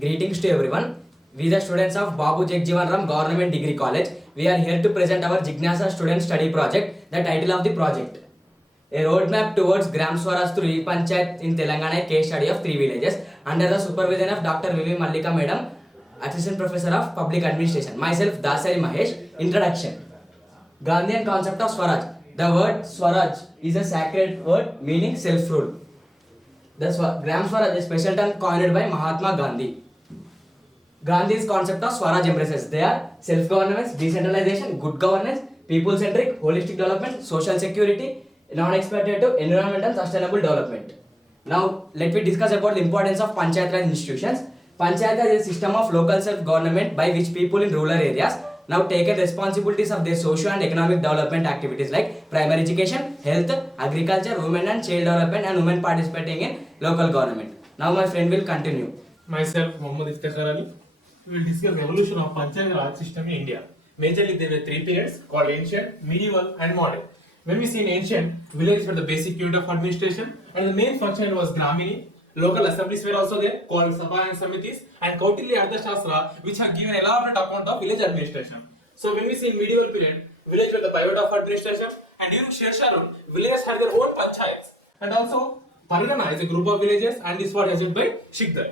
Greetings to everyone. We the students of Babu Jagjivan Ram Government Degree College. We are here to present our Jignasa student study project. The title of the project: A roadmap towards Gram Swaraj through E-Panchayat in Telangana, a case study of 3 villages under the supervision of Dr. Vivi Mallika Madam, Assistant Professor of Public Administration. Myself, Dasari Mahesh. Introduction. Gandhian concept of Swaraj. The word Swaraj is a sacred word meaning self-rule. The Gram Swaraj is a special term coined by Mahatma Gandhi. Gandhi's concept of Swaraj embraces. They are self-governance, decentralization, good governance, people-centric, holistic development, social security, non-exploitative, environmental, sustainable development. Now, let me discuss about the importance of Panchayat Raj institutions. Panchayat Raj is a system of local self-government by which people in rural areas now taken responsibilities of their social and economic development activities like primary education, health, agriculture, women and child development, and women participating in local government. Now, my friend will continue. Myself, Mohammad Iftikhar Ali. We will discuss the evolution of Panchayat Raj system in India. Majorly, there were three periods called ancient, medieval, and modern. When we see in ancient, villages were the basic unit of administration, and the main function was Gramini. Local assemblies were also there, called Sabha and Samitis, and Kautilya Ardhashastra, which have given elaborate account of village administration. So, when we see in medieval period, villages were the pivot of administration, and during Shersharun, villages had their own panchayats, and also Pargana is a group of villages, and this was headed by Shikdar.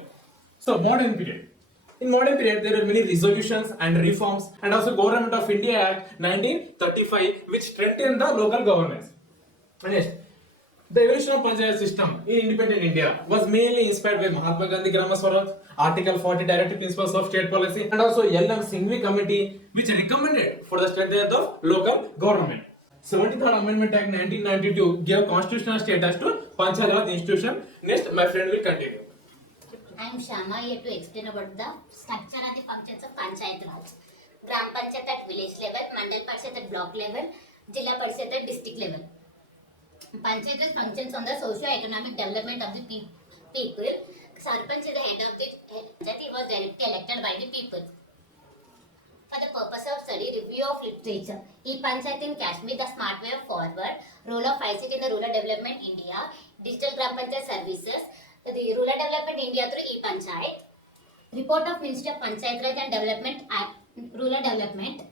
So, modern period. In modern period, there are many resolutions and reforms, and also Government of India Act 1935, which strengthened the local governance. Next, the evolution of Panchayat system in independent India was mainly inspired by Mahatma Gandhi Grama Swaraj, Article 40 Directive Principles of State Policy, and also L.M. Singhvi Committee, which recommended for the strengthening of local government. 73rd Amendment Act 1992 gave constitutional status to Panchayat Raj institution. Next, my friend will continue. I am Shama here to explain about the structure and the functions of Panchayat Raj. Gram Panchayat at village level, Mandal Panchayat at block level, Jilla Panchayat at district level. Panchayat Raj functions on the socio-economic development of the people. Sarpanch is the head of the Panchayat. He was directly elected by the people. For the purpose of study, review of literature, E-Panchayat in Kashmir, the smart way of forward, role of ICT in the rural development India, digital Gram Panchayat services, the Rural Development India through E-Panchayat, report of Ministry of Panchayat Raj and Development Act, Rural Development.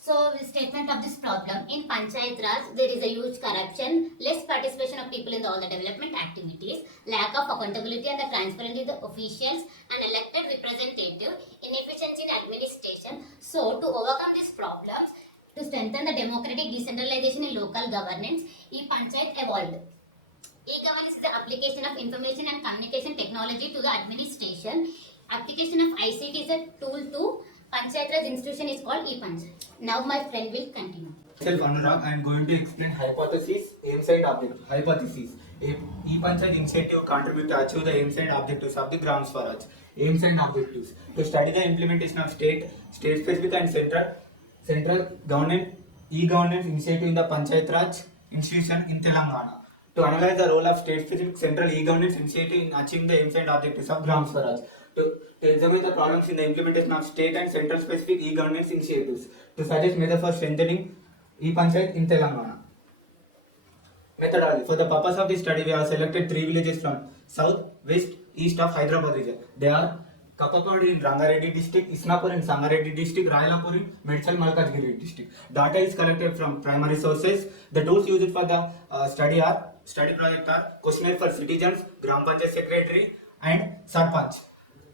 So, the statement of this problem, in Panchayat Raj, there is a huge corruption, less participation of people in all the development activities, lack of accountability and the transparency of the officials and elected representative, inefficiency in administration. So, to overcome these problems, to strengthen the democratic decentralization in local governance, E-Panchayat evolved. E-governance is the application of information and communication technology to the administration. Application of ICT is a tool to Panchayat Raj institution is called E-Panchayat. Now my friend will continue. Myself Anurag, I am going to explain hypothesis, aims and objectives. Hypothesis: E-Panchayat initiative contribute to achieve the aims and objectives of the Gram Swaraj. Aims and objectives: to study the implementation of state-specific and central government e-governance initiative in the Panchayat Raj institution in Telangana. To analyze the role of state-specific central e-governance initiative in achieving the aims and objectives of Gram Swaraj. To examine the problems in the implementation of state and central specific e-governance initiatives. To suggest methods for strengthening E-Panchayat in Telangana. Methodology: for the purpose of this study, we have selected three villages from south, west, east of Hyderabad region. They are Kapapadi in Rangareddy district, Isnapur in Sangareddy district, Railapur in Medchal Malkajgiri district. Data is collected from primary sources. The tools used for the study project are questionnaire for citizens, Gram Panchayat secretary, and Sarpanch.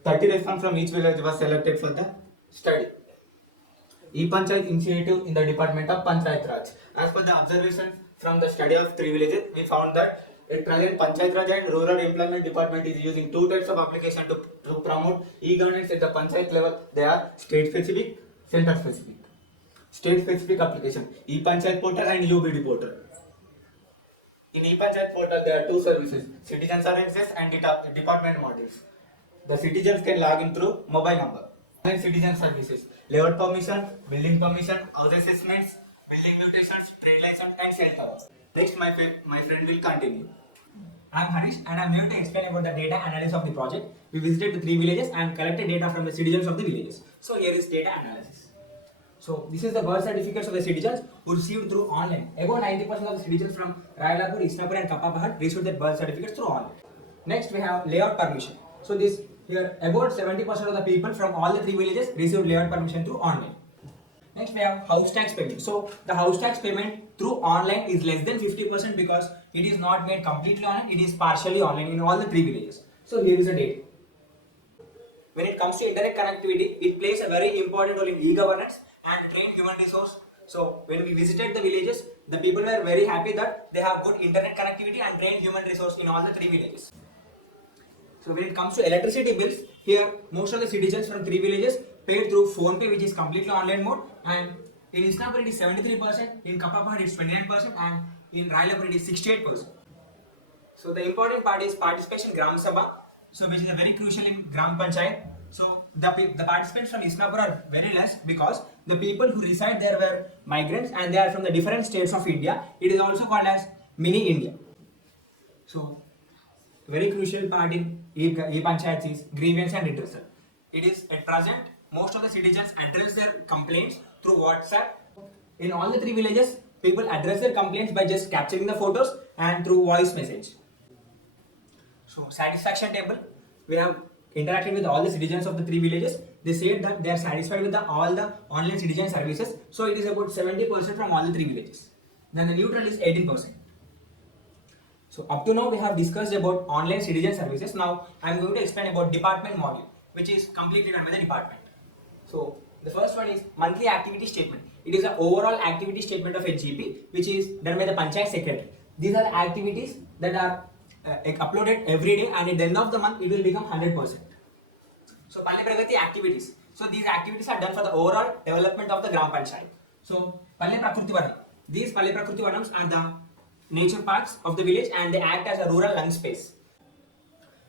30 responses from each village was selected for the study. E-Panchayat initiative in the Department of Panchayat Raj. As per the observation from the study of three villages, we found that at present Panchayat Raj and Rural Employment Department is using two types of application to promote e-governance at the Panchayat level. They are state-specific, center-specific. State-specific application: E-Panchayat portal and UBD portal. In E-Panchayat portal, there are two services: citizen services and department modules. The citizens can log in through mobile number. And citizen services: layout permission, building permission, house assessments, building mutations, trade license, and cell towers. Next, my friend will continue. I am Harish and I am here to explain about the data analysis of the project. We visited the three villages and collected data from the citizens of the villages. So here is data analysis. So this is the birth certificates of the citizens who received through online. About 90% of the citizens from Railapur, Isnapur and Kapapahad received their birth certificates through online. Next we have layout permission. So this Here, about 70% of the people from all the 3 villages received layout permission through online. Next, we have house tax payment. So, the house tax payment through online is less than 50% because it is not made completely online, it is partially online in all the 3 villages. So, here is a data. When it comes to internet connectivity, it plays a very important role in e-governance and trained human resource. So, when we visited the villages, the people were very happy that they have good internet connectivity and trained human resource in all the 3 villages. So when it comes to electricity bills, here most of the citizens from 3 villages paid through PhonePe, which is completely online mode, and in Isnapur it is 73%, in Kapapahar it is 29%, and in Railapur it is 68%. So the important part is participation Gram Sabha, so which is a very crucial in Gram Panchayat. So the participants from Isnapur are very less because the people who reside there were migrants and they are from the different states of India. It is also called as mini India. So very crucial part in e-panchayats is grievance and redressal. It is at present most of the citizens address their complaints through WhatsApp. In all the 3 villages, people address their complaints by just capturing the photos and through voice message. So satisfaction table, we have interacted with all the citizens of the 3 villages. They said that they are satisfied with all the online citizen services. So it is about 70% from all the 3 villages. Then the neutral is 18%. So up to now we have discussed about online citizen services. Now I am going to explain about department module, which is completely run by the department. So the first one is monthly activity statement. It is an overall activity statement of a GP, which is done by the Panchayat Secretary. These are the activities that are uploaded every day, and at the end of the month it will become 100%. So Palle Pragati activities. So these activities are done for the overall development of the Gram Panchayat. So Palle Prakruti Vanam. These Palle Prakruti Vanams are the nature parks of the village and they act as a rural lung space.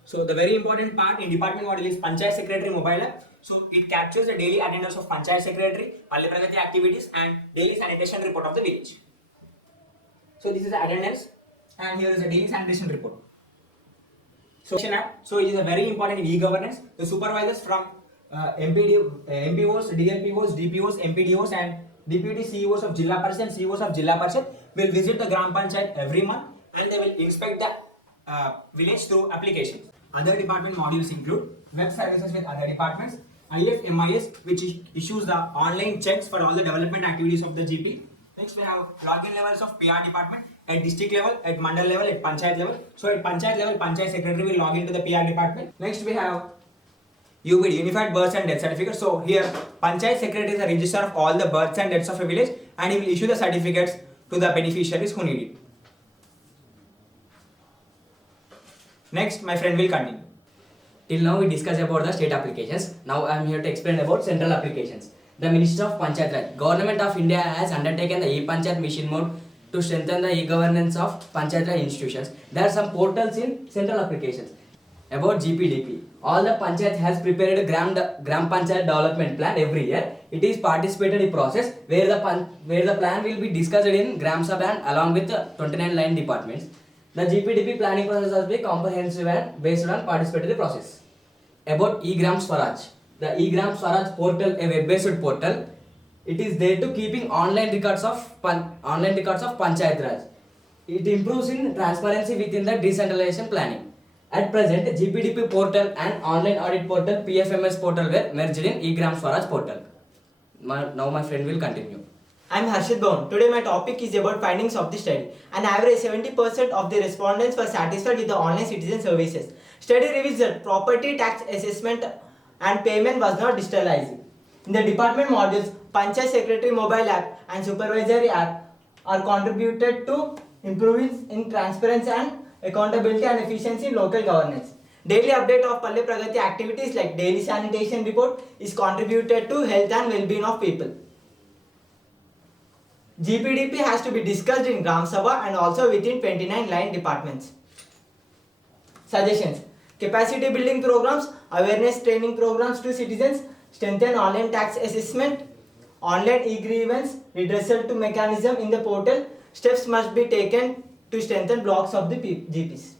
So the very important part in department model is Panchayat Secretary mobile app. So it captures the daily attendance of Panchayat Secretary, Palle Pragati activities and daily sanitation report of the village. So this is the attendance and here is the daily sanitation report. So it is a very important in e-governance. The supervisors from MPOs, DLPOs, DPOs, MPDOs and Deputy CEOs of Jilla Parishad and CEOs of Jilla Parishad will visit the Gram Panchayat every month and they will inspect the village through applications. Other department modules include web services with other departments, IFMIS, which issues the online checks for all the development activities of the GP. Next we have login levels of PR department at district level, at mandal level, at panchayat level. So at panchayat level, panchayat secretary will log into the PR department. Next we have UBD, Unified Births and Death Certificate. So here, Panchayat Secretary is a register of all the births and deaths of a village and he will issue the certificates to the beneficiaries who need it. Next, my friend will continue. Till now we discussed about the state applications. Now I am here to explain about central applications. The Ministry of Panchayat Raj, Government of India has undertaken the e-Panchayat mission mode to strengthen the e-governance of Panchayat Raj institutions. There are some portals in central applications. About GPDP, all the Panchayat has prepared a Gram Panchayat development plan every year. It is participatory process where the plan will be discussed in Gram Sabha and along with the 29 line departments. The GPDP planning process has been comprehensive and based on participatory process. About eGram Swaraj, the eGram Swaraj portal, a web-based portal, it is there to keeping online records of Panchayat Raj. It improves in transparency within the decentralization planning. At present, GPDP portal and online audit portal PFMS portal were merged in eGram Swaraj portal. Now my friend will continue. I am Harshit Bhawan. Today my topic is about findings of the study. An average 70% of the respondents were satisfied with the online citizen services. Study reveals that property tax assessment and payment was not digitalized. In the department modules, Panchayat Secretary mobile app and supervisory app are contributed to improving in transparency and accountability and efficiency in local governance. Daily update of Palle Pragati activities like daily sanitation report is contributed to health and well-being of people. GPDP has to be discussed in Gram Sabha and also within 29 line departments. Suggestions: capacity building programs, awareness training programs to citizens, strengthen online tax assessment, online e-grievance, redressal to mechanism in the portal. Steps must be taken to strengthen blocks of the GPs.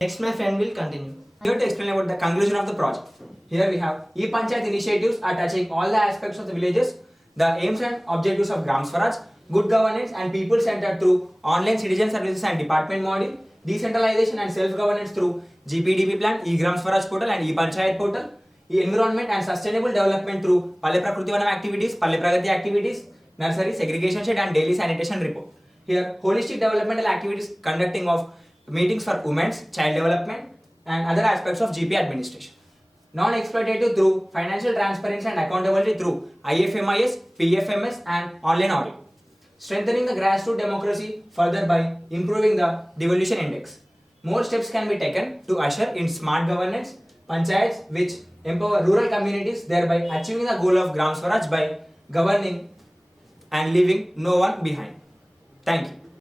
Next, my friend will continue. Here to explain about the conclusion of the project. Here we have e-Panchayat initiatives are touching all the aspects of the villages, the aims and objectives of Gram Swaraj, good governance and people centered through online citizen services and department module, decentralization and self-governance through GPDP plan, e-Gram Swaraj portal and e-Panchayat portal. Environment and sustainable development through Palle Prakriti Vanam activities, Palle Pragati activities, nursery, segregation shed and daily sanitation report. Here, holistic developmental activities conducting of meetings for women's, child development and other aspects of GP administration. Non-exploitative through financial transparency and accountability through IFMIS, PFMS and online audit. Strengthening the grassroots democracy further by improving the devolution index. More steps can be taken to usher in smart governance, panchayats which empower rural communities, thereby achieving the goal of Gram Swaraj by governing and leaving no one behind. Thank you.